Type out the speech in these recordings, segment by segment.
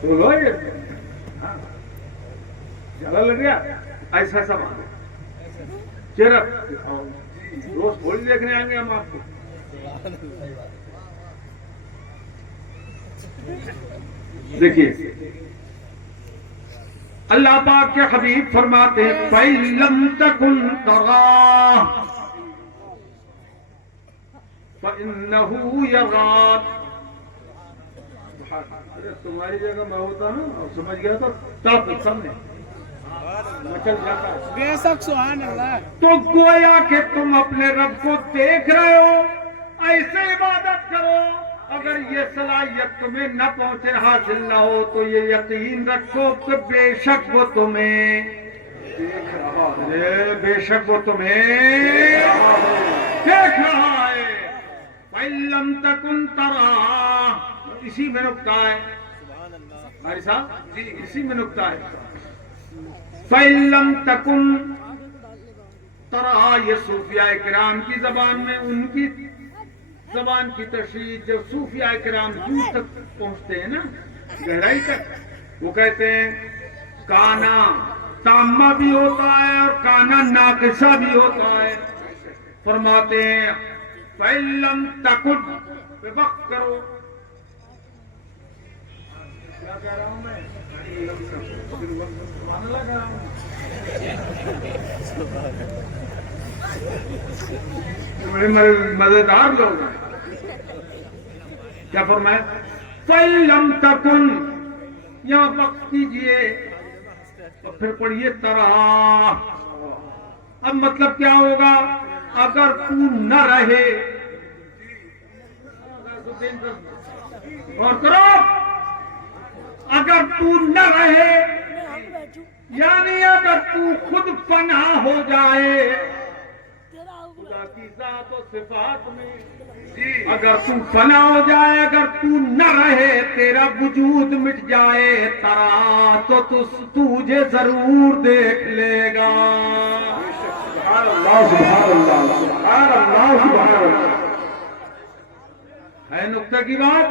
بولو یہ زیادہ لگ گیا ایسا سب چہرہ روز تھوڑی دیکھنے آئیں گے ہم آپ کو. دیکھیے اللہ پاک کے حبیب فرماتے ہیں فَإِن لَمْ تَكُنْ تَرَاهُ فَإِنَّهُ يَرَاكَ. تمہاری جگہ میں ہوتا نا اور سمجھ گیا تو سامنے مچل جاتا. بے شک سبحان اللہ. تو گویا کہ تم اپنے رب کو دیکھ رہے ہو, ایسے عبادت کرو. اگر یہ صلاحیت تمہیں نہ پہنچے, حاصل نہ ہو, تو یہ یقین رکھو کہ بے شک وہ تمہیں دیکھ رہا ہے, بے شک وہ تمہیں دیکھ رہا ہے. فَإِن لَمْ تَكُنْ تَرَاهُ, اسی میں نکتہ ہے ہماری صاحب جی, اسی میں نکتہ ہے. فَإِن لَمْ تَكُنْ تَرَاهُ, یہ صوفیاء کرام کی زبان میں, ان کی زبان کی تشریح جب صوفیاء کرام دور تک پہنچتے ہیں نا, گہرائی تک, وہ کہتے ہیں کانا تامہ بھی ہوتا ہے اور کانا ناقصہ بھی ہوتا ہے. فرماتے ہیں فَإِن لَمْ تَكُنْ, پہ وقت کرو. کیا کہہ رہا ہوں میں؟ سبحان اللہ کہہ رہا ہوں. بڑے مزیدار لوگ ہیں. کیا فرمایا فَإِن لَمْ تَكُنْ, یہاں وقت کیجئے. تو پھر پڑھیے تَرَاهُ. اب مطلب کیا ہوگا؟ اگر تو نہ رہے, اور کرو, اگر تو نہ رہے یعنی اگر تو خود فنا ہو جائے خدا کی ذات و صفات میں, اگر تو فنا ہو جائے, اگر تو نہ رہے, تیرا وجود مٹ جائے, ترا تو تجھے ضرور دیکھ لے گا. سبحان اللہ سبحان اللہ سبحان اللہ سبحان اللہ. ہے نقطہ کی بات.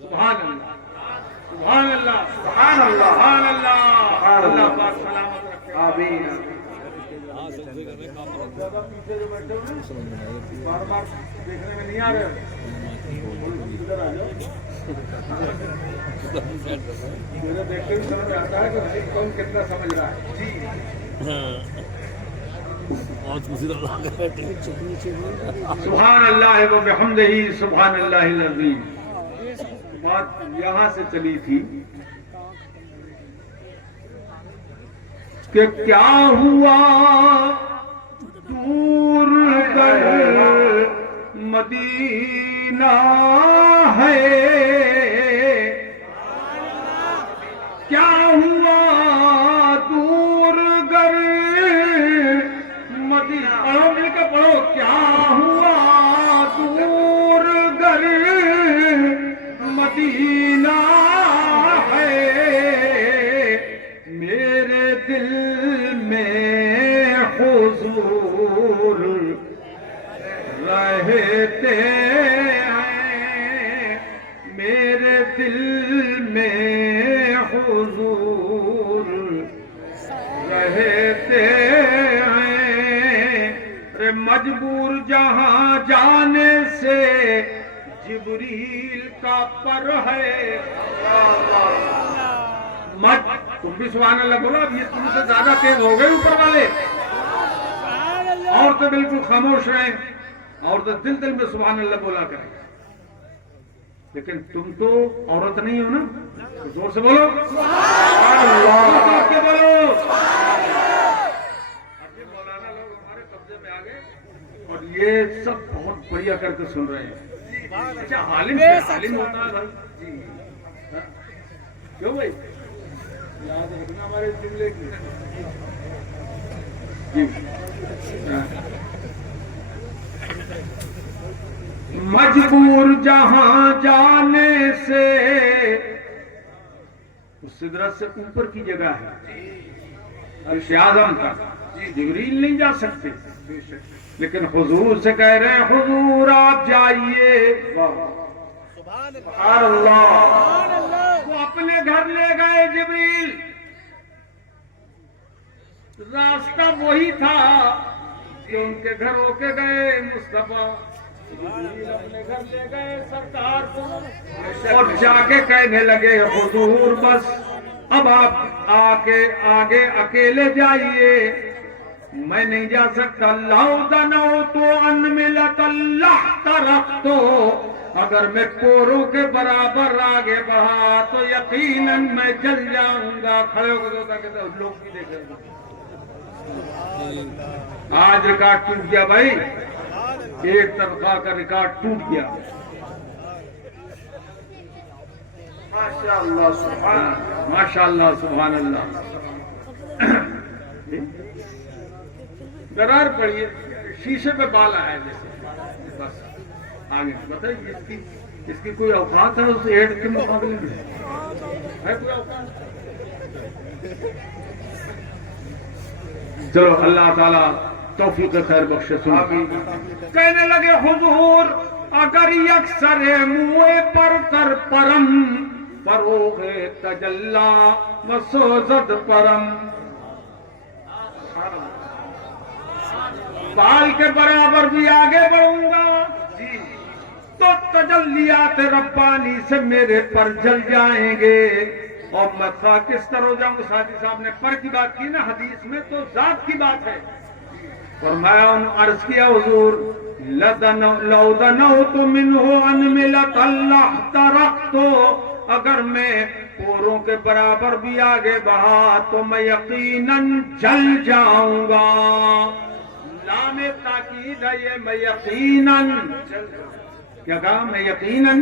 سبحان اللہ سبحان اللہ سبحان اللہ سبحان اللہ. اللہ پاک سلامت رکھے. آمین. زیادہ پیچھے جو بیٹھے ہو نا, بار بار دیکھنے میں نہیں آ رہے, ادھر آ جاؤ. مجھے دیکھتے ہوئے سمجھ آتا ہے کہ کون کتنا سمجھ رہا ہے. جی سبحان اللہ و بحمدہ سبحان اللہ العظیم. بات یہاں سے چلی تھی کہ کیا ہوا دور در مدینہ ہے, کیا ہوا دور گر مدینہ, پڑھو مل کے پڑھو, کیا ہوا دور گر مدینہ ہے, میرے دل میں حضور رہتے ہیں, میرے دل میں حضور رہتے ہیں. مجبور جہاں جانے سے جبریل کا پر ہے. تم بھی سبحان اللہ بولو. اب یہ تم سے زیادہ تیز ہو گئے اوپر والے. اور تو بالکل خاموش رہیں, اور تو دل دل میں سبحان اللہ بولا کریں. لیکن تم تو عورت نہیں ہو نا, تو زور سے بولو سبحان اللہ کے بولو. مولانا لوگ ہمارے قبضے میں آ گئے اور یہ سب بہت بڑھیا کر کے سن رہے ہیں. اچھا عالم ہوتا ہے بھائی جی, کیوں بھائی یاد رکھنا ہمارے جملے کی. مجبور جہاں جانے سے, اس سدرت سے اوپر کی جگہ ہے عرش اعظم کا, جبریل نہیں جا سکتے. لیکن حضور سے کہہ رہے ہیں حضور آپ جائیے. سبحان اللہ. وہ اپنے گھر لے گئے جبریل. راستہ وہی تھا کہ ان کے گھر ہو کے گئے مصطفیٰ. اپنے گھر لے گئے سرکار کو اور جا کے کہنے لگے حضور بس اب آپ آگے اکیلے جائیے, میں نہیں جا سکتا. لو دنوت ان ملت اللہ ترکتو, اگر میں پوروں کے برابر آگے بڑھا تو یقیناً میں جل جاؤں گا. کھڑے ہو گئے لوگ بھی دیکھیں گے. آج ریکارڈ ٹوٹ گیا بھائی, ایک طرفہ کا ریکارڈ ٹوٹ گیا. ماشاءاللہ سبحان, ماشاءاللہ سبحان اللہ. درار پڑیے, شیشے پہ بال آیا جیسے. بس آگے بتائیے اس کی کوئی اوقات ہے اس ایڈ کے مقابلے میں ہے کوئی اوقات؟ چلو اللہ تعالیٰ توفیق خیر بخشے. کہنے لگے حضور اگر یکسر منہ پر کر پرم فروغ تجلا و سوزد پرم, بال کے برابر بھی آگے بڑھوں گا تو تجلیات ربانی سے میرے پر جل جائیں گے. اور میں کس طرح ہو جاؤں گا؟ ساتھی صاحب نے پر کی بات کی نا حدیث میں, تو ذات کی بات ہے. فرمایا عرض کیا حضور لو دنوت منہ ان ملت اللہ ترکتو, اگر میں پوروں کے برابر بھی آگے بڑھا تو میں یقیناً جل جاؤں گا. نام تاکید ہے یہ, میں یقیناً کیا کہا, میں یقیناً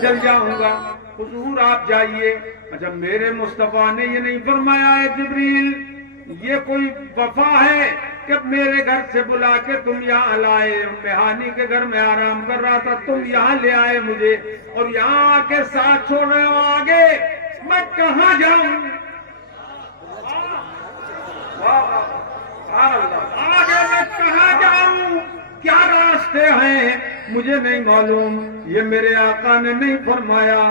جل جاؤں گا. حضور آپ جائیے. اچھا میرے مصطفیٰ نے یہ نہیں فرمایا ہے جبریل یہ کوئی وفا ہے کہ میرے گھر سے بلا کے تم یہاں لائے, مہانی کے گھر میں آرام کر رہا تھا, تم یہاں لے آئے مجھے اور یہاں آ کے ساتھ چھوڑ رہے ہو. آگے میں کہاں جاؤں, آگے میں کہاں جاؤں, کیا راستے ہیں مجھے نہیں معلوم. یہ میرے آقا نے نہیں فرمایا.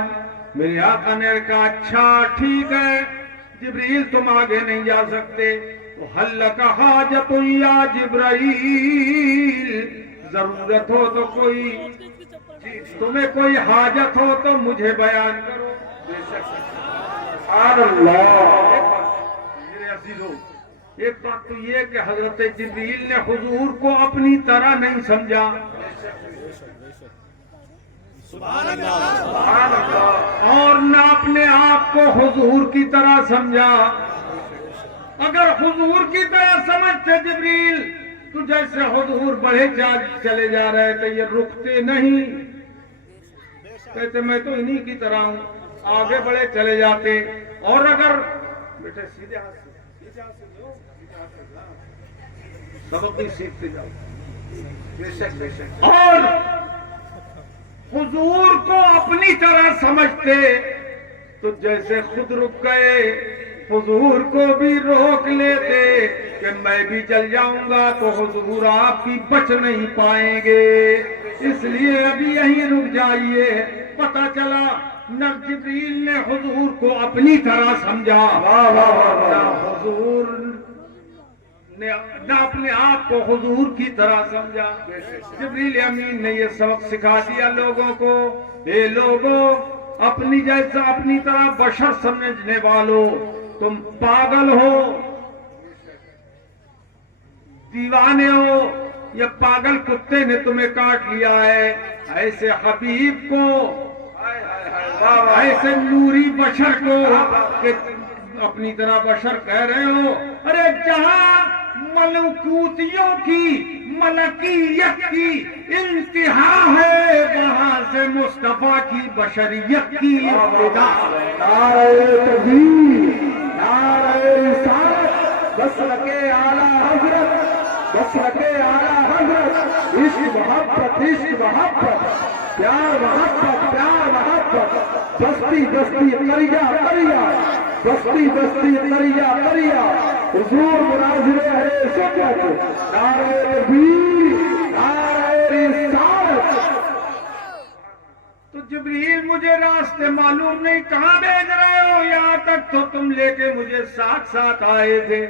میرے آقا نے کہا اچھا ٹھیک ہے جبریل تم آگے نہیں جا سکتے, تو حل کا حاجت یا جبرائیل, ضرورت ہو تو کوئی تمہیں کوئی حاجت ہو تو مجھے بیان کرو. سبحان اللہ. میرے عزیزو ایک بات تو یہ کہ حضرت جبریل نے حضور کو اپنی طرح نہیں سمجھا. سبحان اللہ. اور نہ اپنے آپ کو حضور کی طرح سمجھا. اگر حضور کی طرح سمجھتے جبریل تو جیسے حضور بڑھے چلے جا رہے تھے یہ رکتے نہیں, کہتے میں تو انہی کی طرح ہوں, آگے بڑھے چلے جاتے. اور اگر بیٹے سیدھے ہاتھ سے سبق بھی سیکھتے جاؤ. بے شک بے شک. اور حضور کو اپنی طرح سمجھتے تو جیسے خود رک گئے حضور کو بھی روک لیتے کہ میں بھی چل جاؤں گا تو حضور آپ بھی بچ نہیں پائیں گے, اس لیے ابھی یہیں رک جائیے. پتہ چلا نہ جبریل نے حضور کو اپنی طرح سمجھا, حضور نے نہ اپنے آپ کو حضور کی طرح سمجھا. جبریل امین نے یہ سبق سکھا دیا لوگوں کو, اے لوگوں اپنی جیسا اپنی طرح بشر سمجھنے والوں, تم پاگل ہو, دیوانے ہو, یہ پاگل کتے نے تمہیں کاٹ لیا ہے. ایسے حبیب کو, ایسے نوری بشر کو کہ اپنی طرح بشر کہہ رہے ہو. ارے جہاں ملکوتیوں کی ملکیت کی انتہا ہے وہاں سے مصطفیٰ کی بشریت کی ابتدا. نعرہ تکبیر, نعرہ رسالت, مسلک اعلیٰ حضرت, مسلک اعلیٰ حضرت. عشق محبت, عشق محبت, پیار محبت, پیار محبت. بستی بستی کریا کریا, بستی بستی کریا کریا. حضور مناظر ہے سنت. نعرہ تکبیر, جبریل مجھے راستے معلوم نہیں کہاں بھیج رہے ہو، یہاں تک تو تم لے کے مجھے ساتھ ساتھ آئے تھے۔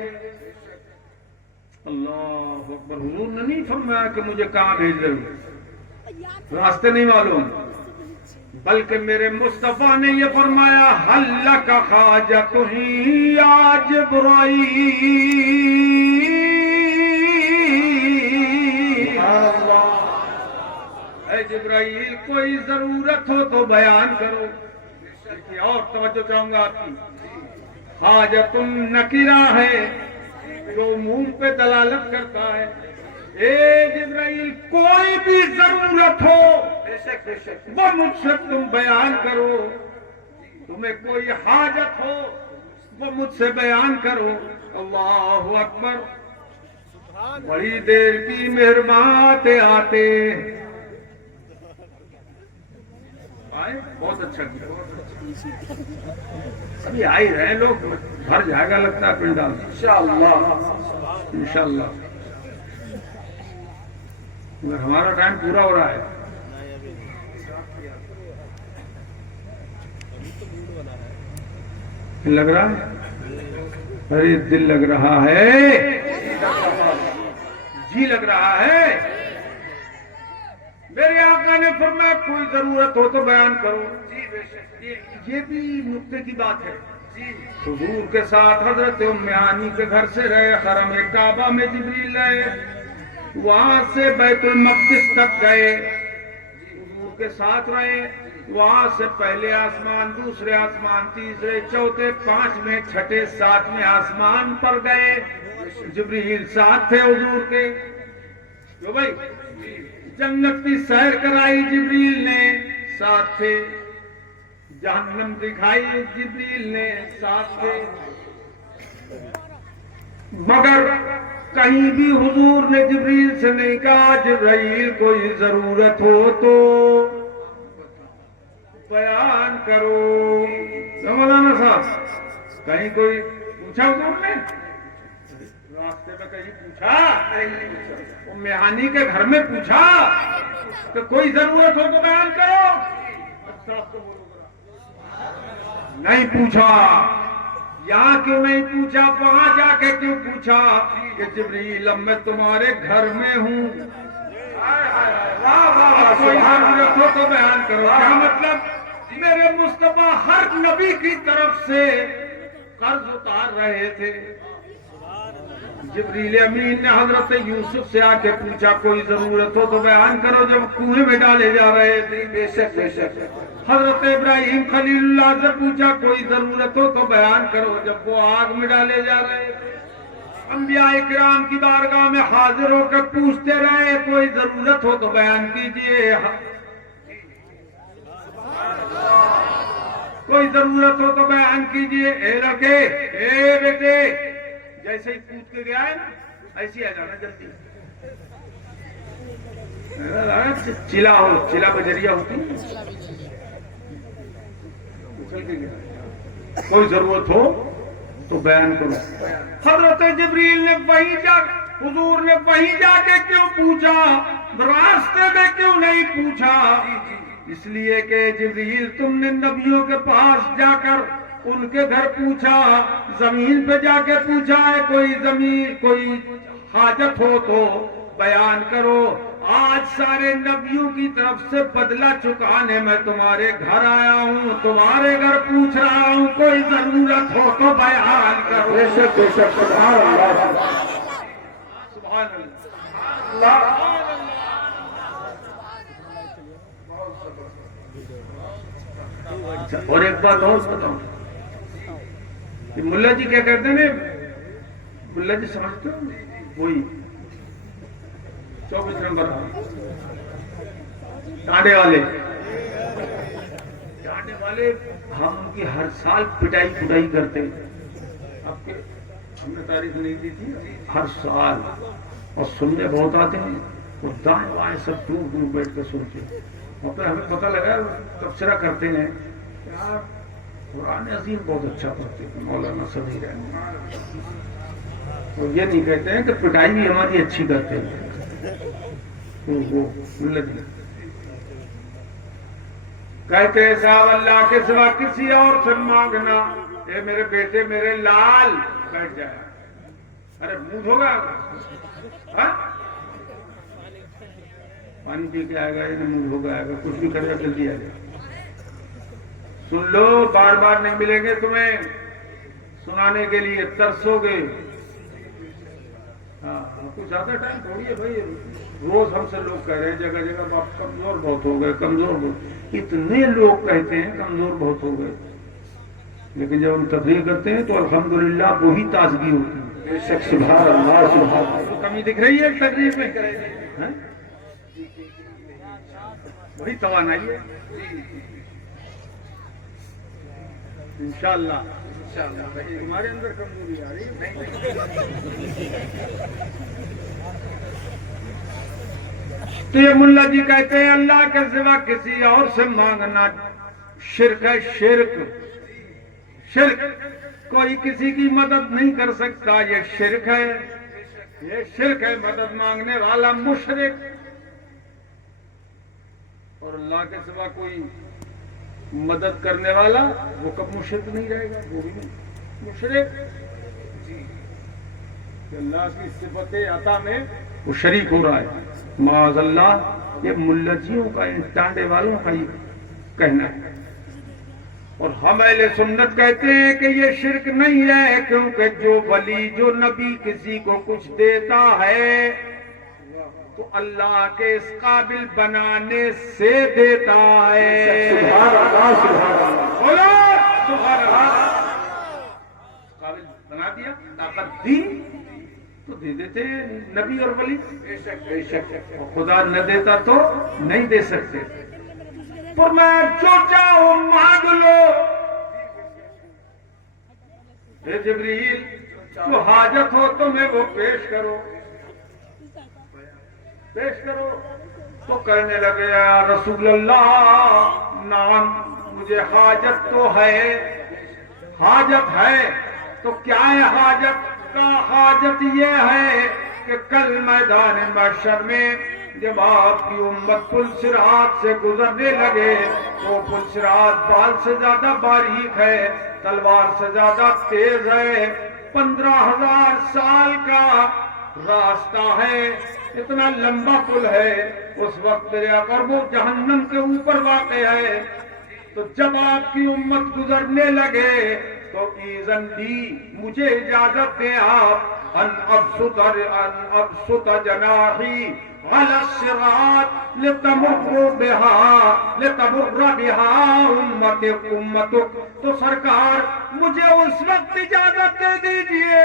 اللہ اکبر، حضور نے نہیں فرمایا کہ مجھے کہاں بھیج رہے ہو، راستے نہیں معلوم، بلکہ میرے مصطفیٰ نے یہ فرمایا حل لک حاجۃ یا جبرائیل، اے جبرائیل کوئی ضرورت ہو تو بیان کرو۔ اور توجہ چاہوں گا آپ کی، حاجت نکرہ ہے جو عموم پہ دلالت کرتا ہے۔ اے جبرائیل کوئی بھی ضرورت ہو وہ مجھ سے تم بیان کرو، تمہیں کوئی حاجت ہو وہ مجھ سے بیان کرو۔ اللہ اکبر، بڑی دیر کی مہربان آتے آتے آئے، بہت اچھا کیا، ابھی آ ہی رہے لوگ، بھر جائے گا لگتا ہے پنڈال انشاءاللہ۔ مگر ہمارا ٹائم پورا ہو رہا ہے۔ لگ رہا ہے، ارے دل لگ رہا ہے، جی لگ رہا ہے۔ میرے آقا نے فرمایا کوئی ضرورت ہو تو بیان کرو۔ یہ بھی نقطے کی بات ہے۔ حضور کے ساتھ حضرت ام ہانی کے گھر سے رہے، حرم کعبہ میں جبریل رہے، وہاں سے بیت المقدس تک گئے، حضور کے ساتھ رہے، وہاں سے پہلے آسمان، دوسرے آسمان، تیسرے، چوتھے، پانچویں، چھٹے، ساتویں آسمان پر گئے۔ جبریل ساتھ تھے حضور کے، جو بھائی جنت کی سیر کرائی جبریل نے، ساتھ تھے، جہنم دکھائی جبریل نے، ساتھ تھے، مگر کہیں بھی حضور نے جبریل سے نہیں کہا جبرائیل کوئی ضرورت ہو تو بیان کرو۔ مولانا صاحب کہیں کوئی پوچھا حضور نے، راستے میں کہیں پوچھا، ام ہانی کے گھر میں پوچھا کہ کوئی ضرورت ہو تو بیان کرو، نہیں پوچھا۔ یہاں کیوں نہیں پوچھا، وہاں جا کے کیوں پوچھا کہ جبریل اب میں تمہارے گھر میں ہوں، کوئی ضرورت ہو تو بیان کرو۔ کیا مطلب؟ میرے مصطفیٰ ہر نبی کی طرف سے قرض اتار رہے تھے۔ جبریل امین نے حضرت یوسف سے آ کے پوچھا کوئی ضرورت ہو تو بیان کرو جب کنویں میں ڈالے جا رہے تھے۔ بے شک بے شک۔ حضرت ابراہیم خلیل اللہ سے پوچھا کوئی ضرورت ہو تو بیان کرو جب وہ آگ میں ڈالے جا رہے تھے۔ انبیاء کرام کی بارگاہ میں حاضر ہو کر پوچھتے رہے کوئی ضرورت ہو تو بیان کیجئے، کوئی ضرورت ہو تو بیان کیجئے۔ اے لڑکے، اے بیٹے، جیسے ہی پوچھ کے گیا ہے نا ایسے ہی آ جانا جلدی۔ چلا ہو، چلا بجریا ہوتی، کوئی ضرورت ہو تو بیان کرو۔ حضرت جبریل نے وہیں جا، حضور نے وہیں جا کے کیوں پوچھا، راستے میں کیوں نہیں پوچھا؟ اس لیے کہ جبریل تم نے نبیوں کے پاس جا کر ان کے گھر پوچھا، زمین پہ جا کے پوچھا ہے کوئی زمین کوئی حاجت ہو تو بیان کرو۔ آج سارے نبیوں کی طرف سے بدلہ چکانے میں تمہارے گھر آیا ہوں، تمہارے گھر پوچھ رہا ہوں کوئی ضرورت ہو تو بیان کرو۔ بے شک بے شک، سبحان اللہ سبحان اللہ۔ اور ایک بات اور بتاؤں، ملا جی کیا کرتے ہیں، ملا جی سمجھتے ہو وہی 24 نمبر ٹانڈے والے ہم ان کی ہر سال پٹائی کرتے ہیں۔ آپ کے ہم نے تاریخ نہیں دی تھی، ہر سال، اور سننے بہت آتے ہیں، اور دائیں بائیں سب دور دور بیٹھ کے سنتے ہیں، اور پھر ہمیں پتہ لگا تبصرہ کرتے ہیں یار قرآن عظیم بہت اچھا پڑھتے ہیں مولانا صدیق رحمۃ، اور یہ نہیں کہتے ہیں کہ پٹائی بھی ہماری اچھی کرتے ہیں۔ وہ کہتے ہیں صاحب اللہ کے سوا کسی اور سے مانگنا. اے میرے بیٹے میرے لال بیٹھ جائے. ارے منہ ہوگا پانی پی کے آئے گا یا منہ ہوگا آئے گا, کچھ بھی کرے گا جلدی آ جائے. سن لو, بار بار نہیں ملیں گے تمہیں سنانے کے لیے, ترسو گے. ہاں کچھ زیادہ ٹائم تھوڑی ہے بھائی. روز ہم سے لوگ کہہ رہے ہیں جگہ جگہ آپ کمزور بہت ہو گئے, کمزور بہت. اتنے لوگ کہتے ہیں کمزور بہت ہو گئے, لیکن جب ہم تفریح کرتے ہیں تو الحمدللہ وہی تازگی ہوتی ہے. بے شک سبحان اللہ سبحان اللہ. کمی دکھ رہی ہے تقریر میں, وہی توانائی ہے انشاءاللہ. تمہارے اندر کمزوری آ رہی ہے. تو یہ ملا جی کہتے ہیں اللہ کے سوا کسی اور سے مانگنا شرک ہے. شرک شرک کوئی کسی کی مدد نہیں کر سکتا, یہ شرک ہے. یہ شرک ہے, مدد مانگنے والا مشرک. اور اللہ کے سوا کوئی مدد کرنے والا وہ کب مشرک نہیں رہے گا, وہ بھی نہیں مشرک. کہ اللہ کی صفت عطا میں وہ شریک ہو رہا ہے. معاذ اللہ, یہ ملتیوں کا, ان ٹانڈے والوں کا یہ کہنا ہے. اور ہم اہل سنت کہتے ہیں کہ یہ شرک نہیں ہے, کیونکہ جو ولی جو نبی کسی کو کچھ دیتا ہے تو اللہ کے اس قابل بنانے سے دیتا ہے. سبحان اللہ سبحان اللہ. بولو سبحان اللہ. قابل بنا دیا, طاقت دی تو دے دیتے نبی اور ولی. بے شک بے شک. خدا نہ دیتا تو نہیں دے سکتے. پر میں جو چاہو مانگ لو. اے جبریل جو حاجت ہو تمہیں وہ پیش کرو, پیش کرو. تو کہنے لگے یا رسول اللہ نعم مجھے حاجت تو ہے, حاجت ہے. تو کیا ہے حاجت کا؟ حاجت یہ ہے کہ کل میدان محشر میں جب آپ کی امت پل صراط سے گزرنے لگے تو پل صراط بال سے زیادہ باریک ہے, تلوار سے زیادہ تیز ہے. 15,000 سال کا راستہ ہے, اتنا لمبا پل ہے. اس وقت میرے آقا وہ جہنم کے اوپر واقع ہے. تو جب آپ کی امت گزرنے لگے تو ایذن دی, مجھے اجازت دیں آپ ان ابسط جناحی علی الصراط لتمر بها امتک. تو سرکار مجھے اس وقت اجازت دے دیجئے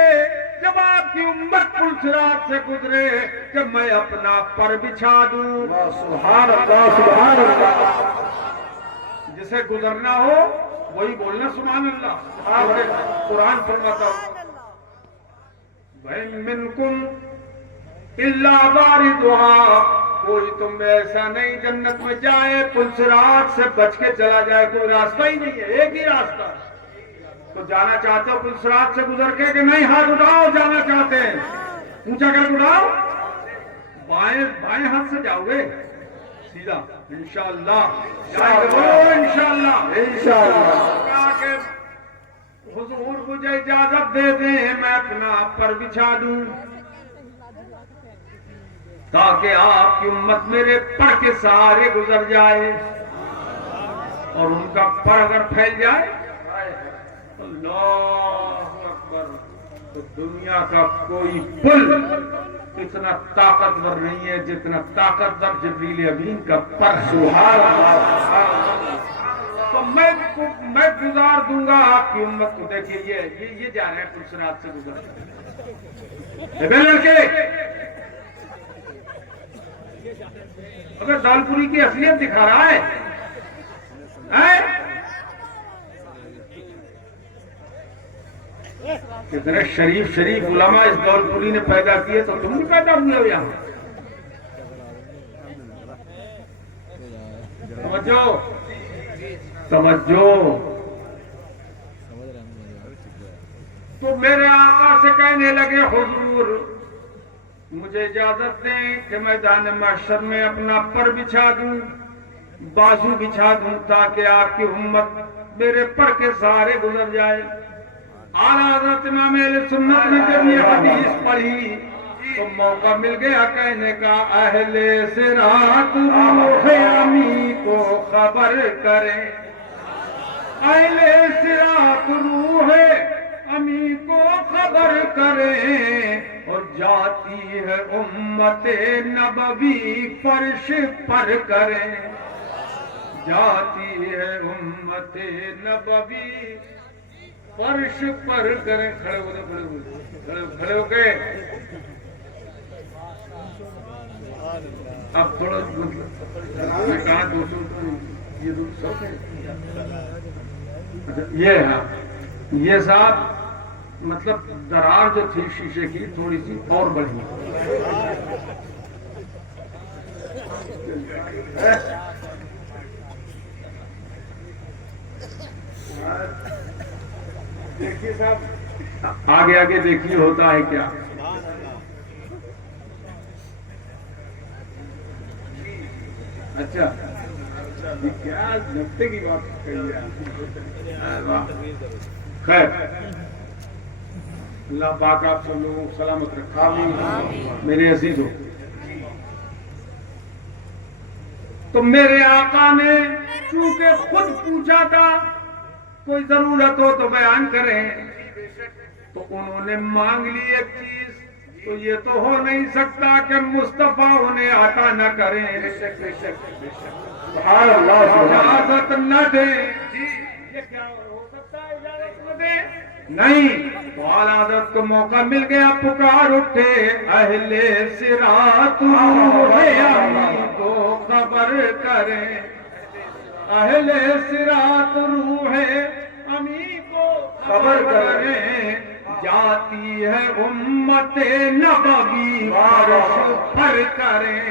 جب آپ کی امت پل صراط سے گزرے, جب میں اپنا پر بچھا دوں. سبحان اللہ سبحان اللہ. جسے گزرنا ہو وہی بولنا سبحان اللہ. قرآن فرماتا وَإِن مِّنكُمْ إِلَّا وَارِدُهَا, کوئی تم میں ایسا نہیں جنت میں جائے پل صراط سے بچ کے چلا جائے. کوئی راستہ ہی نہیں ہے, ایک ہی راستہ. تو جانا چاہتے ہو پل صراط سے گزر کے کہ نہیں؟ ہاتھ اٹھاؤ. جانا چاہتے ہیں اونچا کر اٹھاؤ. بائیں ہاتھ سے جاؤ گے سیدھا انشاءاللہ. انشاءاللہ انشاءاللہ. حضور مجھے اجازت دے دیں میں اپنا پر بچھا دوں تاکہ آپ کی امت میرے پر کے سہارے گزر جائے. اور ان کا پر اگر پھیل جائے اللہ اکبر, تو دنیا کا کوئی پل اتنا طاقتور نہیں ہے جتنا طاقتور جبریل امین کا پر. سبحان اللہ. تو میں گزار دوں گا آپ کی امت کو. دیکھیے یہ جا رہے ہیں پل صراط سے گزر. لڑکے اگر دولپوری کی اصلیت دکھا رہا ہے کتنے شریف علماء اس دولپوری نے پیدا کیے, تو تم بھی پیدا ہوئے ہو یہاں. توجہ. تو میرے آقا سے کہنے لگے حضور مجھے اجازت دیں کہ میدان محشر میں اپنا پر بچھا دوں. بازو بچھا دوں تاکہ آپ کی امت میرے پر کے سارے گزر جائے۔ اعلیٰ حضرت امام اہل سنت نے جب یہ حدیث پڑھی تو موقع مل گیا کہنے کا، اہل صراط روح امی کو خبر کریں، اہل صراط روح امی کو خبر کریں، اور جاتی ہے امت نبوی فرش پر کریں، جاتی ہے امت نبوی فرش پر کریں۔ کھڑے ہو جائیں، کھڑے ہو کے اب تھوڑا میں کہا دوستوں یہ سب یہ ہے، یہ صاحب مطلب درار جو تھی شیشے کی تھوڑی سی اور بڑھی، دیکھیے صاحب آگے آگے دیکھیے ہوتا ہے کیا۔ اچھا یہ کیا نقطے کی بات کہی ہے، خیر اللہ پاک آپ سب لوگوں کو سلامت رکھا۔ میرے عزیزوں، تو میرے آقا نے چونکہ خود پوچھا تھا کوئی ضرورت ہو تو بیان کریں، تو انہوں نے مانگ لی ایک چیز، تو یہ تو ہو نہیں سکتا کہ مصطفیٰ انہیں عطا نہ کریں، اجازت نہ دیں۔ یہ کیا ہو سکتا ہے اجازت نہ دیں؟ نہیں، تو اعلیٰ حضرت کو موقع مل گیا، پکار اٹھے، اہل صراط روح امی کو خبر کریں، اہل صراط روح امی کو خبر کریں، جاتی ہے امت نبوی فرش پر کریں،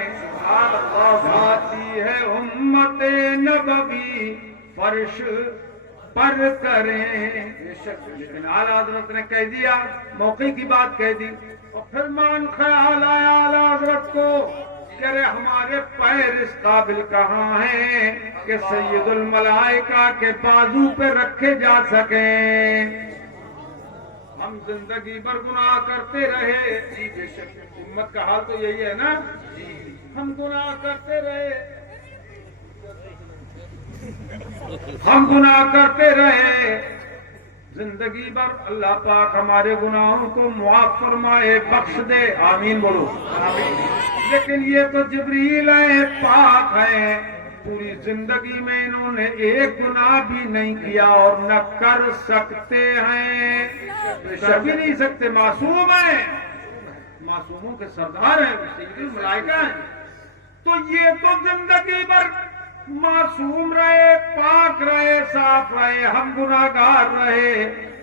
جاتی ہے امت نبوی فرش پر کریں۔ لیکن اعلیٰ حضرت نے کہہ دیا، موقع کی بات کہہ دی، اور پھر مان خیال آیا اعلیٰ حضرت کو کہ ہمارے پیر اس قابل کہاں ہیں کہ سید الملائکہ کے بازو پہ رکھے جا سکیں۔ ہم زندگی بھر گناہ کرتے رہے، امت کا حال تو یہی ہے نا، ہم گناہ کرتے رہے، ہم گناہ کرتے رہے زندگی بھر، اللہ پاک ہمارے گناہوں کو معاف فرمائے، بخش دے، آمین بولو۔ لیکن یہ تو جبریل ہیں، پاک ہیں، پوری زندگی میں انہوں نے ایک گناہ بھی نہیں کیا اور نہ کر سکتے ہیں، کر بھی نہیں سکتے، معصوم ہیں، معصوموں کے سردار ہیں، سید الملائکہ ہیں۔ تو یہ تو زندگی بھر معصوم رہے، پاک رہے، صاف رہے، ہم گناہگار رہے،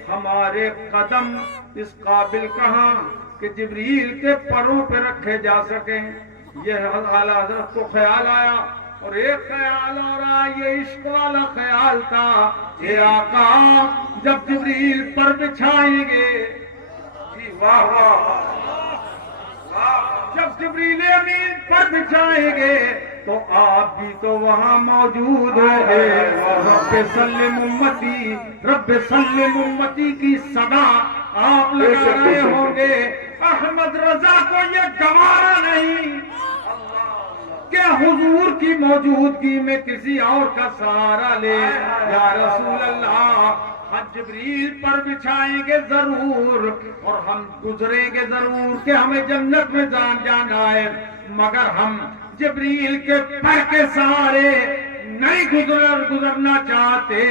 ہمارے قدم اس قابل کہاں کہ جبریل کے پروں پہ رکھے جا سکیں۔ یہ اعلیٰ حضرت کو خیال آیا، اور ایک خیال اور یہ عشق والا خیال تھا، اے آقا جب جبریل پر بچھائیں گے، واہ واہ، جب جبریل امین پر بچھائیں گے تو آپ بھی تو وہاں موجود ہوں گے، رب سلم امتی، رب سلم امتی کی صدا آپ لگا رہے ہوں گے۔ احمد رضا کو یہ گوارا نہیں کہ حضور کی موجودگی میں کسی اور کا سہارا لے، یا رسول اللہ ہم جبریل پر بچھائیں گے ضرور، اور ہم گزریں گے ضرور کہ ہمیں جنت میں جانا ہے، مگر ہم جبریل کے پر کے سہارے نہیں گزرنا چاہتے،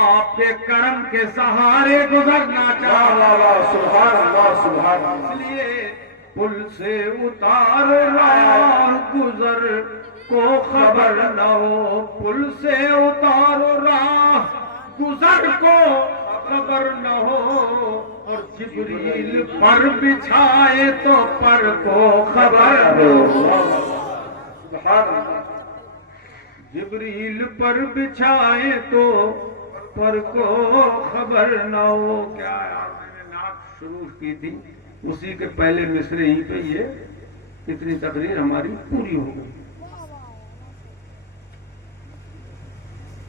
آپ کے کرم کے سہارے گزرنا چاہتے۔ سبحان اللہ، سبحان اللہ۔ اس لیے پل سے اتار راہ گزر کو خبر نہ ہو، پل سے اتار راہ گزر کو خبر نہ ہو، اور جبریل پر بچھائے تو پر کو خبر نہ ہو، جبریل پر بچھائے تو پر کو خبر نہ ہو۔ کیا یار میں نے نعت شروع کی تھی، اسی کے پہلے مصرے ہی پہ یہ اتنی تقریر ہماری پوری ہو گئی۔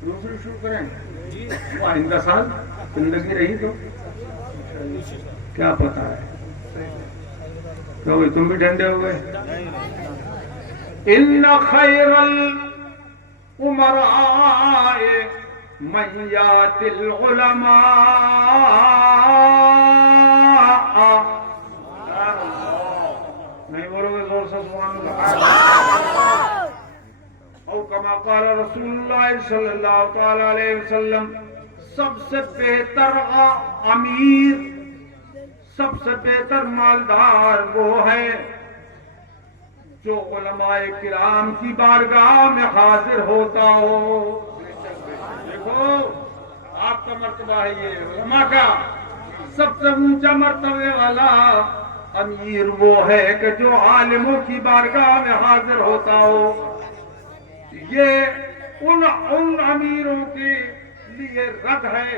دوسری شروع کریں؟ وہ آئندہ سال زندگی رہی تو کیا پتا ہے، تو تم بھی ڈنڈے ہو گئے. ان خیر الامراء من یات العلماء. نہیں بولو گے زور سے سبحان اللہ. او کما قال رسول اللہ صلی اللہ تعالی علیہ وسلم، سب سے بہتر امیر، سب سے بہتر مالدار وہ ہے جو علماء کرام کی بارگاہ میں حاضر ہوتا ہو. دیکھو آپ کا مرتبہ ہے یہ علماء کا، سب سے اونچا مرتبے والا امیر وہ ہے کہ جو عالموں کی بارگاہ میں حاضر ہوتا ہو. یہ ان امیروں کے لیے رد ہے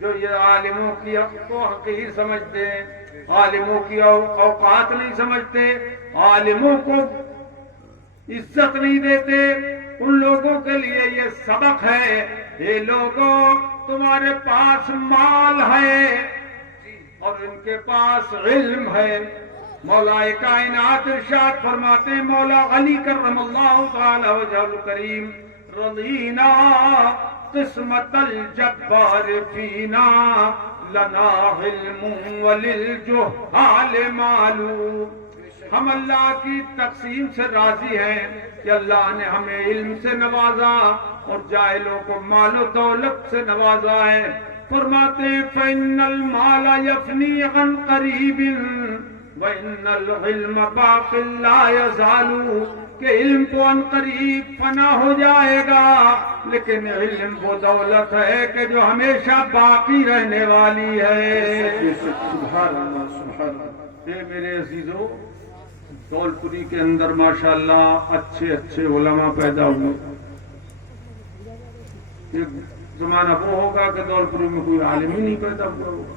جو یہ عالموں کی کو حقیر سمجھتے ہیں، عالموں کی اوقات نہیں سمجھتے، عالموں کو عزت نہیں دیتے. ان لوگوں کے لیے یہ سبق ہے، یہ لوگوں تمہارے پاس مال ہے اور ان کے پاس علم ہے. مولا کائنات ارشاد فرماتے ہیں، مولا علی کرم اللہ تعالی وجہ الکریم، رضینا قسمت الجبار فینا لنا علم وللجہال مال. ہم اللہ کی تقسیم سے راضی ہیں کہ اللہ نے ہمیں علم سے نوازا اور جاہلوں کو مال و دولت سے نوازا ہے. فرماتے ہیں فإن المال يفني عن قریب وإن العلم باق لا يزال. کہ علم تو ان قریب فنا ہو جائے گا، لیکن علم وہ دولت ہے کہ جو ہمیشہ باقی رہنے والی ہے. سبحان اللہ سبحان اللہ. اے میرے عزیزو، دولپوری کے اندر ماشاءاللہ اچھے اچھے علماء پیدا ہوئے. ایک زمانہ وہ ہوگا کہ دولپوری میں کوئی عالم ہی نہیں پیدا ہوا ہوگا،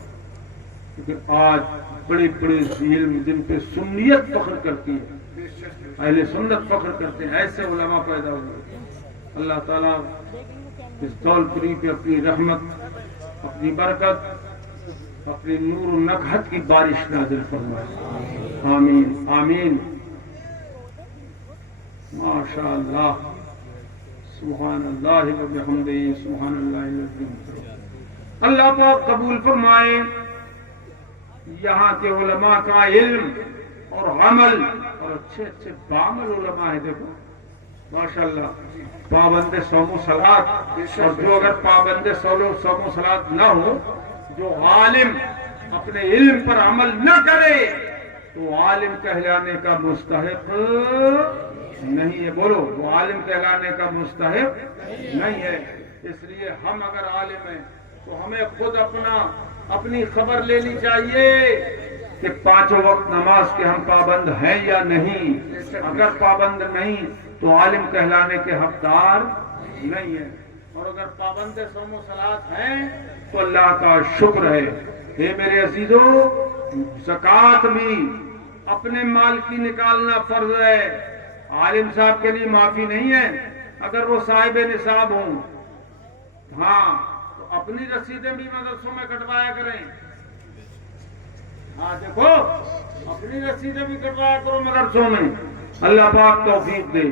لیکن آج بڑے بڑے علم جن پہ سنیت فخر کرتی ہے، اہل سنت فخر کرتے ہیں، ایسے علماء پیدا ہوئے. اللہ تعالیٰ اس دولپوری پہ اپنی رحمت، اپنی برکت، اپنی نور و نکہت کی بارش نازل فرمائے. آمین آمین. ماشاء اللہ، سبحان اللہ و بحمدہ، سبحان اللہ العظیم. اللہ پاک قبول فرمائے. یہاں کے علماء کا علم اور عمل، اور اچھے اچھے بعمل علماء ہیں. دیکھو ماشاءاللہ، پابند صوم و صلاۃ، اور جو اگر پابند صوم و صلاۃ نہ ہو، جو عالم اپنے علم پر عمل نہ کرے تو عالم کہلانے کا مستحق نہیں ہے. بولو، وہ عالم کہلانے کا مستحق نہیں ہے. اس لیے ہم اگر عالم ہیں تو ہمیں خود اپنی خبر لینی چاہیے کہ پانچوں وقت نماز کے ہم پابند ہیں یا نہیں. اگر پابند نہیں تو عالم کہلانے کے حقدار نہیں ہے، اور اگر پابند صوم و صلاۃ ہیں تو اللہ کا شکر ہے. اے میرے عزیزو، زکوٰۃ بھی اپنے مال کی نکالنا فرض ہے. عالم صاحب کے لیے معافی نہیں ہے اگر وہ صاحب نصاب ہوں. ہاں، تو اپنی رسیدیں بھی مدرسوں میں کٹوایا کریں. ہاں دیکھو، اپنی رسیدیں بھی کٹوایا کرو مدرسوں میں. اللہ پاک توفیق دے.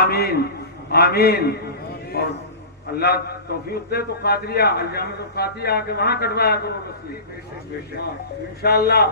آمین آمین. اور اللہ توفیق دے تو قادریہ الجامع القادریہ آ کے وہاں کٹوایا کرو رسید. انشاءاللہ.